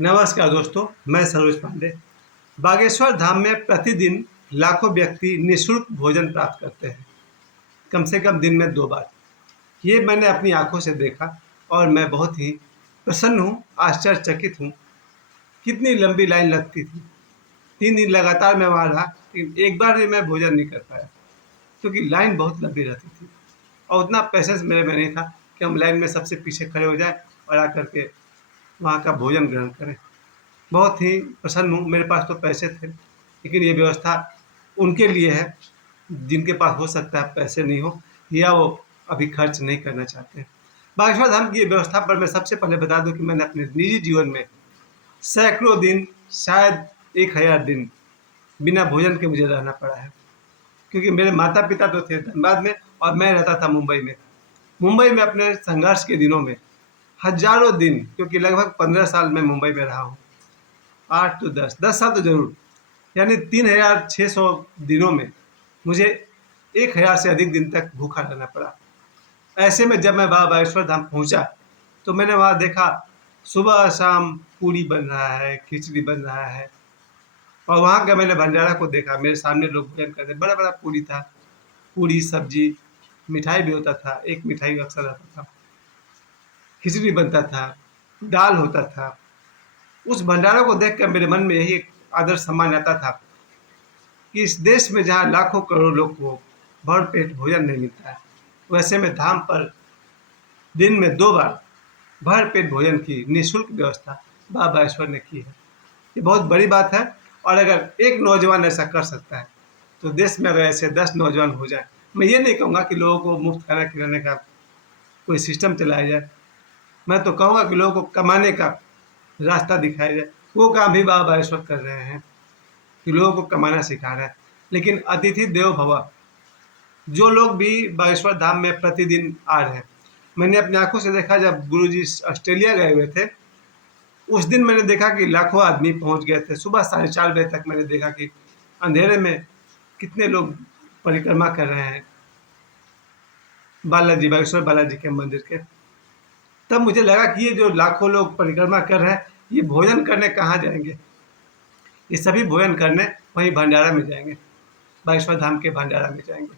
नमस्कार दोस्तों, मैं सरोज पांडे। बागेश्वर धाम में प्रतिदिन लाखों व्यक्ति निःशुल्क भोजन प्राप्त करते हैं, कम से कम दिन में 2 बार। ये मैंने अपनी आंखों से देखा और मैं बहुत ही प्रसन्न हूँ, आश्चर्यचकित हूँ। कितनी लंबी लाइन लगती थी। 3 दिन लगातार मैं वहाँ रहा, लेकिन एक बार भी मैं भोजन नहीं कर पाया, क्योंकि लाइन बहुत लंबी रहती थी और उतना पैसेंस मेरे में नहीं था कि हम लाइन में सबसे पीछे खड़े हो जाएं और आकर के वहाँ का भोजन ग्रहण करें। बहुत ही प्रसन्न हूँ। मेरे पास तो पैसे थे, लेकिन ये व्यवस्था उनके लिए है जिनके पास हो सकता है पैसे नहीं हो या वो अभी खर्च नहीं करना चाहते हैं। बागेश्वर धाम की ये व्यवस्था पर मैं सबसे पहले बता दूं कि मैंने अपने निजी जीवन में सैकड़ों दिन, शायद 1000 दिन बिना भोजन के मुझे रहना पड़ा है, क्योंकि मेरे माता पिता तो थे धनबाद में और मैं रहता था मुंबई में। मुंबई में अपने संघर्ष के दिनों में हजारों दिन, क्योंकि लगभग 15 साल मैं मुंबई में रहा हूँ। 8 तो 10 साल तो जरूर, यानी 3600 दिनों में मुझे 1000 से अधिक दिन तक भूखा रहना पड़ा। ऐसे में जब मैं बाबा बागेश्वर धाम पहुंचा तो मैंने वहाँ देखा सुबह शाम पूरी बन रहा है, खिचड़ी बन रहा है, और वहाँ का मैंने भंडारा को देखा। मेरे सामने लोग भोजन करते, बड़ा बड़ा पूरी था, पूरी सब्जी, मिठाई भी होता था, एक मिठाई अक्सर रहता था, खिचड़ी बनता था, दाल होता था। उस भंडारा को देखकर मेरे मन में यही एक आदर्श सम्मान आता था कि इस देश में जहाँ लाखों करोड़ लोग को भर पेट भोजन नहीं मिलता है, वैसे में धाम पर दिन में 2 बार भर पेट भोजन की निःशुल्क व्यवस्था बाबा बागेश्वर ने की है। ये बहुत बड़ी बात है, और अगर एक नौजवान ऐसा कर सकता है तो देश में अगर ऐसे 10 नौजवान हो जाए, मैं ये नहीं कहूँगा कि लोगों को मुफ्त खाना खिलाने का कोई सिस्टम चलाया जाए, मैं तो कहूँगा कि लोगों को कमाने का रास्ता दिखाया जाए। वो काम भी बाबा बागेश्वर कर रहे हैं कि लोगों को कमाना सिखा रहा है। लेकिन अतिथि देवो भव, जो लोग भी बागेश्वर धाम में प्रतिदिन आ रहे हैं, मैंने अपनी आंखों से देखा जब गुरुजी ऑस्ट्रेलिया गए हुए थे, उस दिन मैंने देखा कि लाखों आदमी पहुंच गए थे। सुबह 4:30 बजे तक मैंने देखा कि अंधेरे में कितने लोग परिक्रमा कर रहे हैं बालाजी, बागेश्वर बालाजी के मंदिर के। तब मुझे लगा कि ये जो लाखों लोग परिक्रमा कर रहे हैं, ये भोजन करने कहाँ जाएंगे? ये सभी भोजन करने वहीं भंडारा में जाएंगे, बागेश्वर धाम के भंडारा में जाएंगे।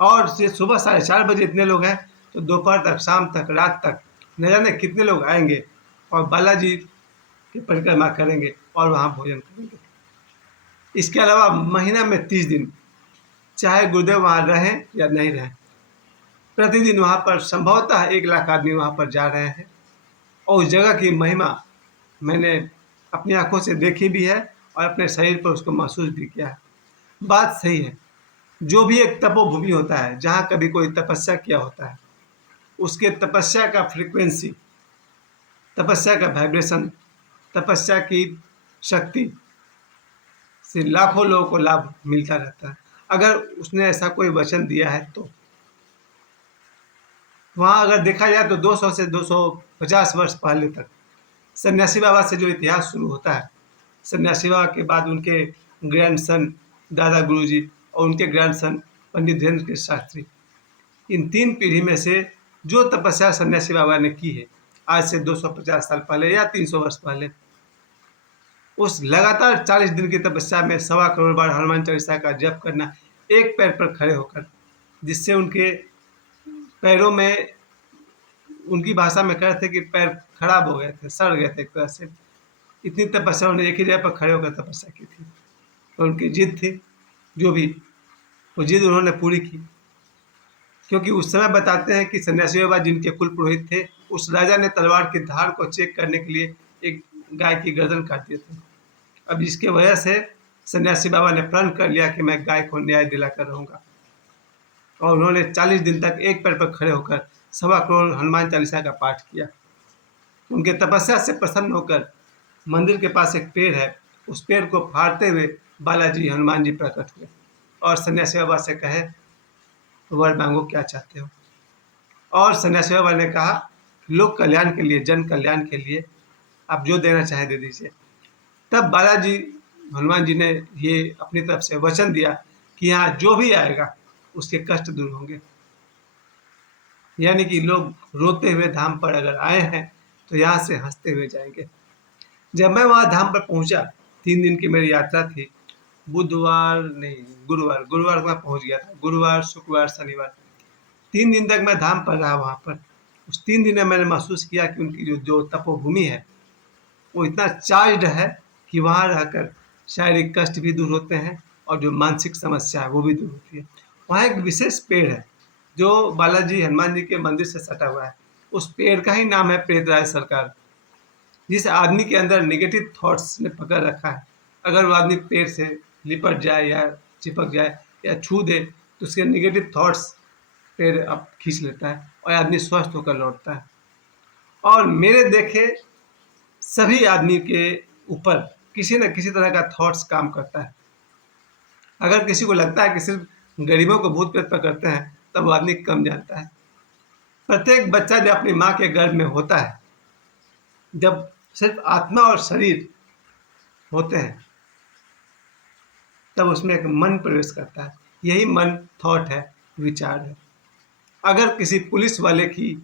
और से सुबह 4:30 बजे इतने लोग हैं, तो दोपहर तक, शाम तक, रात तक न जाने कितने लोग आएंगे और बालाजी की परिक्रमा करेंगे और वहाँ भोजन करेंगे। इसके अलावा महीना में 30 दिन, चाहे गुरुदेव वहाँ रहें या नहीं रहें, प्रतिदिन वहाँ पर संभवतः 1 लाख आदमी वहाँ पर जा रहे हैं। और उस जगह की महिमा मैंने अपनी आंखों से देखी भी है और अपने शरीर पर उसको महसूस भी किया है। बात सही है, जो भी एक तपोभूमि होता है, जहाँ कभी कोई तपस्या किया होता है, उसके तपस्या का फ्रीक्वेंसी, तपस्या का वाइब्रेशन, तपस्या की शक्ति से लाखों लोगों को लाभ मिलता रहता है। अगर उसने ऐसा कोई वचन दिया है तो वहाँ अगर देखा जाए तो 200 से 250 वर्ष पहले तक सन्यासी बाबा से जो इतिहास शुरू होता है, सन्यासी बाबा के बाद उनके ग्रैंडसन दादा गुरुजी और उनके ग्रैंडसन पंडित धीरेन्द्र कृष्ण शास्त्री, इन 3 पीढ़ी में से जो तपस्या सन्यासी बाबा ने की है आज से 250 साल पहले या 300 वर्ष पहले, उस लगातार 40 दिन की तपस्या में 1.25 करोड़ बार हनुमान चालीसा का जप करना, एक पैर पर खड़े होकर, जिससे उनके पैरों में, उनकी भाषा में कह रहे थे कि पैर खराब हो गए थे, सड़ गए थे एक तरह से। इतनी तपस्या उन्होंने एक ही जगह पर खड़े होकर तपस्या की थी, और उनकी जिद थी, जो भी वो जिद उन्होंने पूरी की। क्योंकि उस समय बताते हैं कि सन्यासी बाबा जिनके कुल पुरोहित थे, उस राजा ने तलवार की धार को चेक करने के लिए एक गाय की गर्दन काट दिए थे। अब इसके वजह से सन्यासी बाबा ने प्रण कर लिया कि मैं गाय को न्याय दिलाकर रहूंगा, और उन्होंने 40 दिन तक एक पैर पर खड़े होकर 1.25 करोड़ हनुमान चालीसा का पाठ किया। उनके तपस्या से प्रसन्न होकर मंदिर के पास एक पेड़ है, उस पेड़ को फाड़ते हुए बालाजी हनुमान जी प्रकट हुए और सन्यासी बाबा से कहे, वर मांगो क्या चाहते हो। और सन्यासी बाबा ने कहा, लोक कल्याण के लिए, जन कल्याण के लिए आप जो देना चाहे दे दीजिए। तब बालाजी हनुमान जी ने ये अपनी तरफ से वचन दिया कि यहाँ जो भी आएगा उसके कष्ट दूर होंगे। यानी कि लोग रोते हुए धाम पर अगर आए हैं तो यहाँ से हंसते हुए जाएंगे। जब मैं वहाँ धाम पर पहुँचा, 3 दिन की मेरी यात्रा थी। बुधवार नहीं, गुरुवार को मैं पहुँच गया था। गुरुवार, शुक्रवार, शनिवार 3 दिन तक मैं धाम पर रहा वहाँ पर। उस 3 दिन में मैंने महसूस किया कि उनकी जो तपोभूमि है, वो इतना चार्ज्ड है कि वहाँ रहकर शारीरिक कष्ट भी दूर होते हैं और जो मानसिक समस्या है वो भी दूर होती है। वहाँ एक विशेष पेड़ है जो बालाजी हनुमान जी के मंदिर से सटा हुआ है। उस पेड़ का ही नाम है प्रेतराज सरकार। जिस आदमी के अंदर नेगेटिव थॉट्स ने पकड़ रखा है, अगर वो आदमी पेड़ से लिपट जाए या चिपक जाए या छू दे तो उसके नेगेटिव थॉट्स पेड़ अब खींच लेता है और आदमी स्वस्थ होकर लौटता है। और मेरे देखे सभी आदमी के ऊपर किसी न किसी तरह का थॉट्स काम करता है। अगर किसी को लगता है कि सिर्फ गरीबों को भूत प्रेत पकड़ते हैं, तब वो आदमी कम जानता है। प्रत्येक बच्चा जब अपनी माँ के गर्भ में होता है, जब सिर्फ आत्मा और शरीर होते हैं, तब उसमें एक मन प्रवेश करता है। यही मन थॉट है, विचार है। अगर किसी पुलिस वाले की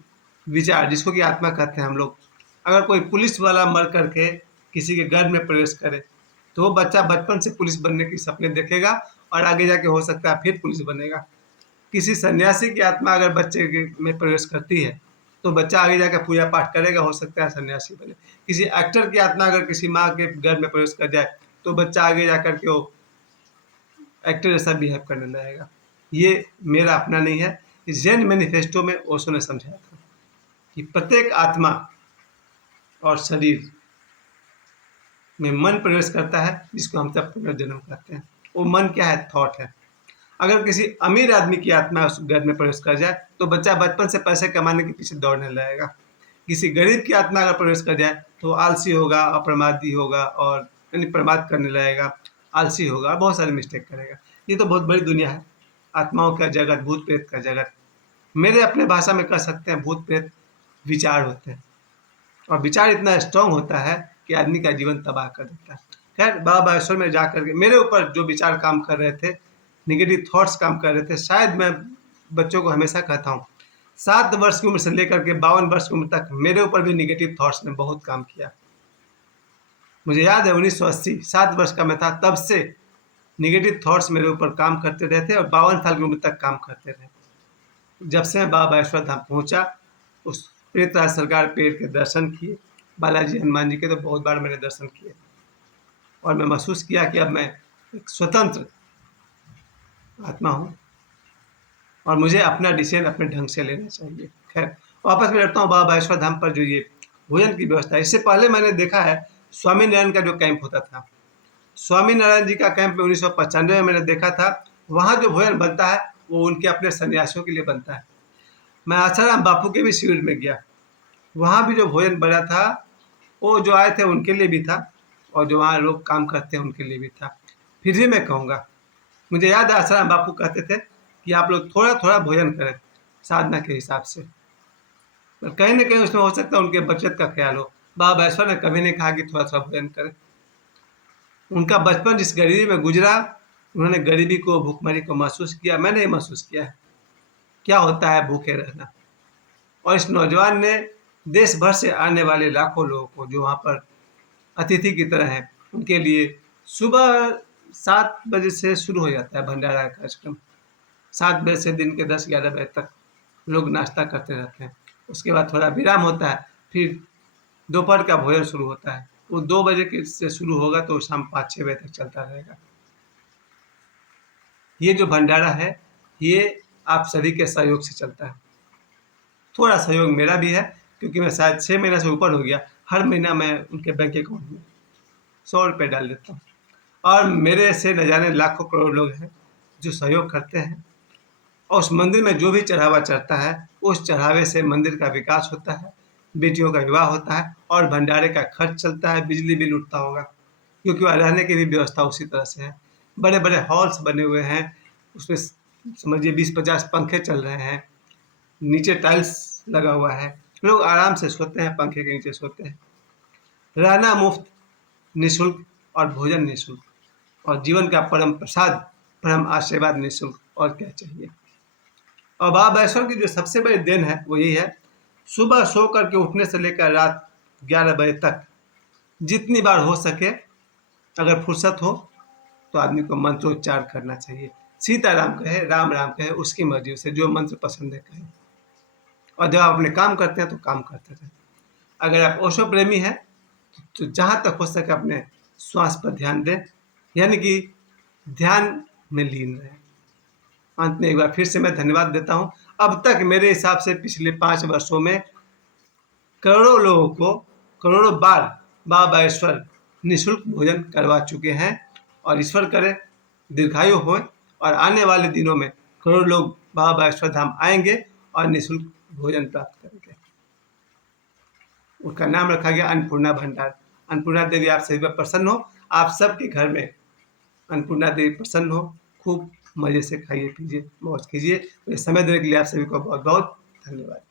विचार, जिसको कि आत्मा कहते हैं हम लोग, अगर कोई पुलिस वाला मर करके किसी के गर्भ में प्रवेश करे, तो वो बच्चा बचपन से पुलिस बनने के सपने देखेगा और आगे जाके हो सकता है फिर पुलिस बनेगा। किसी सन्यासी की आत्मा अगर बच्चे में प्रवेश करती है, तो बच्चा आगे जाकर पूजा पाठ करेगा, हो सकता है सन्यासी बने। किसी एक्टर की आत्मा अगर किसी माँ के गर्भ में प्रवेश कर जाए, तो बच्चा आगे जाकर के वो एक्टर जैसा बिहेव करने लगेगा। ये मेरा अपना नहीं है, जैन मैनिफेस्टो में ओशो ने समझाया था कि प्रत्येक आत्मा और शरीर में मन प्रवेश करता है, जिसको हम सब पुनर्जन्म कहते हैं। वो मन क्या है? थॉट है। अगर किसी अमीर आदमी की आत्मा उस घर में प्रवेश कर जाए, तो बच्चा बचपन से पैसे कमाने के पीछे दौड़ने लगेगा। किसी गरीब की आत्मा अगर प्रवेश कर जाए, तो आलसी होगा, अप्रमादी होगा और यानी प्रमाद करने लगेगा, आलसी होगा, बहुत सारे मिस्टेक करेगा। ये तो बहुत बड़ी दुनिया है, आत्माओं का जगत, भूत प्रेत का जगत। मेरे अपने भाषा में कह सकते हैं, भूत प्रेत विचार होते हैं और विचार इतना स्ट्रांग होता है कि आदमी का जीवन तबाह कर देता है। खैर, बाबा बागेश्वर में जाकर के मेरे ऊपर जो विचार काम कर रहे थे, नेगेटिव थॉट्स काम कर रहे थे, शायद मैं बच्चों को हमेशा कहता हूँ, 7 वर्ष की उम्र से लेकर के 52 वर्ष की उम्र तक मेरे ऊपर भी नेगेटिव थॉट्स ने बहुत काम किया। मुझे याद है 1980, 7 वर्ष का मैं था, तब से नेगेटिव थॉट्स मेरे ऊपर काम करते रहते और 52 साल की उम्र तक काम करते रहे। जब से मैं बाबा बागेश्वर धाम पहुँचा, उस प्रेतराज सरकार पेड़ के दर्शन किए, बालाजी हनुमान जी के तो बहुत बार मैंने दर्शन किए और मैं महसूस किया कि अब मैं एक स्वतंत्र आत्मा हूँ और मुझे अपना डिसीजन अपने ढंग से लेना चाहिए। खैर, वापस मैं लौटता हूँ बाबा बागेश्वर धाम पर। जो ये भोजन की व्यवस्था है, इससे पहले मैंने देखा है स्वामी नारायण का जो कैंप होता था, स्वामी नारायण जी का कैंप में 1995 में मैंने देखा था। वहाँ जो भोजन बनता है वो उनके अपने सन्यासियों के लिए बनता है। मैं आसाराम बापू के भी शिविर में गया, वहाँ भी जो भोजन बना था वो जो आए थे उनके लिए भी था और जो वहाँ लोग काम करते हैं उनके लिए भी था। फिर भी मैं कहूँगा, मुझे याद है आसाराम बापू कहते थे कि आप लोग थोड़ा थोड़ा भोजन करें साधना के हिसाब से, पर कहीं ना कहीं उसमें हो सकता है उनके बचत का ख्याल हो। बाबा बागेश्वर ने कभी नहीं कहा कि थोड़ा थोड़ा भोजन करें। उनका बचपन जिस गरीबी में गुजरा, उन्होंने गरीबी को, भूखमरी को महसूस किया। मैंने महसूस किया है क्या होता है भूखे रहना। और इस नौजवान ने देश भर से आने वाले लाखों लोगों को, जो वहाँ पर अतिथि की तरह हैं, उनके लिए सुबह 7 बजे से शुरू हो जाता है भंडारा का कार्यक्रम। 7 बजे से दिन के 10-11 बजे तक लोग नाश्ता करते रहते हैं। उसके बाद थोड़ा विराम होता है, फिर दोपहर का भोजन शुरू होता है। वो 2 बजे के से शुरू होगा तो शाम 5-6 बजे तक चलता रहेगा। ये जो भंडारा है, ये आप सभी के सहयोग से चलता है। थोड़ा सहयोग मेरा भी है, क्योंकि मैं शायद 6 महीने से ऊपर हो गया, हर महीना मैं उनके बैंक अकाउंट में 100 रुपये डाल देता हूँ। और मेरे ऐसे न जाने लाखों करोड़ लोग हैं जो सहयोग करते हैं और उस मंदिर में जो भी चढ़ावा चढ़ता है, उस चढ़ावे से मंदिर का विकास होता है, बेटियों का विवाह होता है और भंडारे का खर्च चलता है, बिजली बिल उठता होगा, क्योंकि वहाँ रहने की भी व्यवस्था उसी तरह से है। बड़े बड़े हॉल्स बने हुए हैं, उसमें समझिए 20-50 पंखे चल रहे हैं, नीचे टाइल्स लगा हुआ है, लोग आराम से सोते हैं, पंखे के नीचे सोते हैं। रहना मुफ्त, निःशुल्क और भोजन निःशुल्क और जीवन का परम प्रसाद, परम आशीर्वाद निःशुल्क, और क्या चाहिए। और बाबा बागेश्वर की जो सबसे बड़ी देन है वो यही है, सुबह सो करके उठने से लेकर रात 11 बजे तक जितनी बार हो सके, अगर फुर्सत हो तो आदमी को मंत्रोच्चार करना चाहिए। सीताराम कहे, राम राम कहे, उसकी मर्जी, उसे जो मंत्र पसंद है कहे। और जब आप अपने काम करते हैं तो काम करते रहें। अगर आप ओशो प्रेमी हैं तो जहाँ तक हो सके अपने श्वास पर ध्यान दें, यानी कि ध्यान में लीन रहें। अंत में एक बार फिर से मैं धन्यवाद देता हूँ। अब तक मेरे हिसाब से पिछले 5 वर्षों में करोड़ों लोगों को करोड़ों बार बाबा ईश्वर निःशुल्क भोजन करवा चुके हैं, और ईश्वर करे दीर्घायु हो, और आने वाले दिनों में करोड़ों लोग बाबा ईश्वर धाम आएंगे और निःशुल्क भोजन प्राप्त करेंगे। उसका नाम रखा गया अन्नपूर्णा भंडार। अन्नपूर्णा देवी आप सभी पर प्रसन्न हो, आप सबके घर में अन्नपूर्णा देवी प्रसन्न हो, खूब मज़े से खाइए पीजिए मौज कीजिए। तो ये समय देने के लिए आप सभी को बहुत बहुत धन्यवाद।